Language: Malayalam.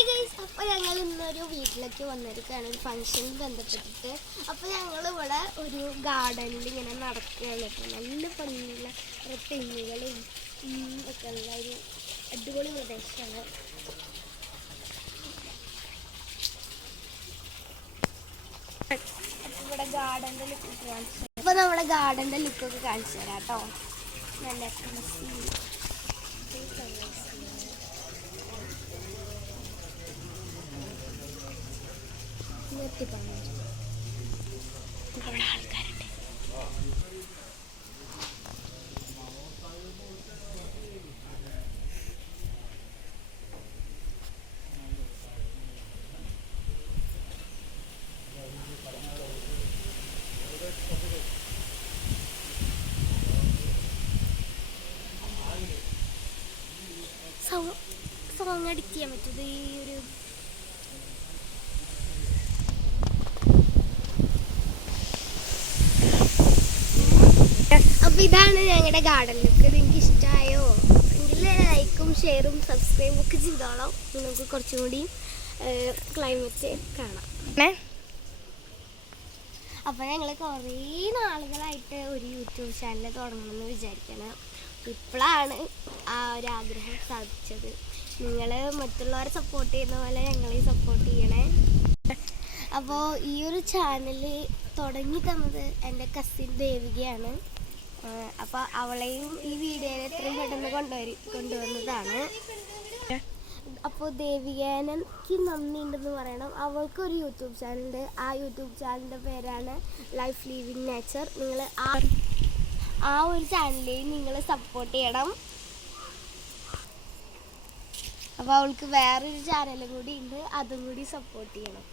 അപ്പോൾ ഞങ്ങൾ ഇന്നൊരു വീട്ടിലേക്ക് വന്നിരിക്കുകയാണ്, ഒരു ഫംഗ്ഷനിൽ ബന്ധപ്പെട്ടിട്ട്. അപ്പോൾ ഞങ്ങൾ ഇവിടെ ഒരു ഗാർഡനിൽ ഇങ്ങനെ നടക്കുകയാണ്. നല്ല ഭംഗിയുള്ള തെങ്ങുകളും ഒക്കെ ഉള്ള ഒരു അടിപൊളി പ്രദേശമാണ്. അപ്പോൾ ഇവിടെ ഗാർഡൻ്റെ ലുക്കൊക്കെ കാണിച്ചു. അപ്പോൾ നമ്മുടെ ഗാർഡൻ്റെ ലുക്കൊക്കെ കാണിച്ചു തരാം കേട്ടോ. നല്ല ആൾക്കാരുണ്ട്. സോങ് എഡിറ്റ് ചെയ്യാൻ പറ്റും ഈ ഒരു അപ്പോൾ ഇതാണ് ഞങ്ങളുടെ ഗാർഡൻ ലുക്ക്. നിങ്ങൾക്ക് ഇഷ്ടമായോ എങ്കിൽ ലൈക്കും ഷെയറും സബ്സ്ക്രൈബും ഒക്കെ ചെയ്തോളാം. നമുക്ക് കുറച്ചും കൂടി ക്ലൈമറ്റ് കാണാം. അപ്പോൾ ഞങ്ങൾ കുറേ നാളുകളായിട്ട് ഒരു യൂട്യൂബ് ചാനൽ തുടങ്ങണമെന്ന് വിചാരിക്കണം. ഇപ്പോഴാണ് ആ ഒരു ആഗ്രഹം സാധിച്ചത്. നിങ്ങൾ മറ്റുള്ളവരെ സപ്പോർട്ട് ചെയ്യുന്ന പോലെ ഞങ്ങളെയും സപ്പോർട്ട് ചെയ്യണേ. അപ്പോൾ ഈ ഒരു ചാനൽ തുടങ്ങി തന്നത് എൻ്റെ കസിൻ ദേവികയാണ്. അപ്പോൾ അവളെയും ഈ വീഡിയോയിൽ എത്രയും പെട്ടെന്ന് കൊണ്ടുവന്നതാണ്. അപ്പോൾ ദേവികേനക്ക് നന്ദിയുണ്ടെന്ന് പറയണം. അവൾക്കൊരു യൂട്യൂബ് ചാനലുണ്ട്. ആ യൂട്യൂബ് ചാനലിൻ്റെ പേരാണ് ലൈഫ് ലിവിങ് നേച്ചർ. നിങ്ങൾ ആ ഒരു ചാനലിൽ നിങ്ങൾ സപ്പോർട്ട് ചെയ്യണം. അപ്പോൾ അവൾക്ക് വേറൊരു ചാനലും കൂടി ഉണ്ട്, അതും കൂടി സപ്പോർട്ട് ചെയ്യണം.